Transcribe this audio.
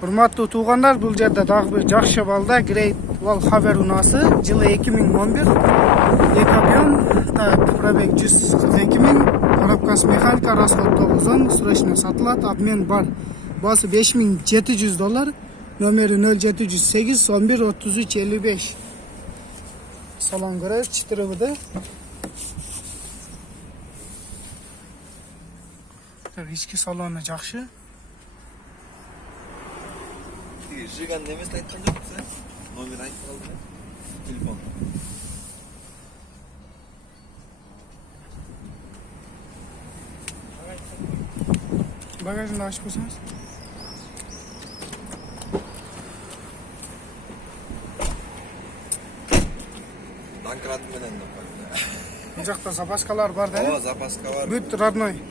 Урматтуу туугандар, бул жерде дагы бир жакшы балда Great Wall Haber унаасы, жылы 2011, экобиом, так, пробег 142 000, коробкасы механика, расход 9, срочно сатылат, обмен бар. Басы $5700, номери 0708 11 33 55. Салон көрөбүз, чытырыбыды. Ички салону жакшы. Жиган немесин айткан жоксуз, номер айтып калды. Телефон. Багажын ачып койсоңуз. Данкрат менен. Бул жакта запаскалар бар да. Запаска бар. Бүт родной.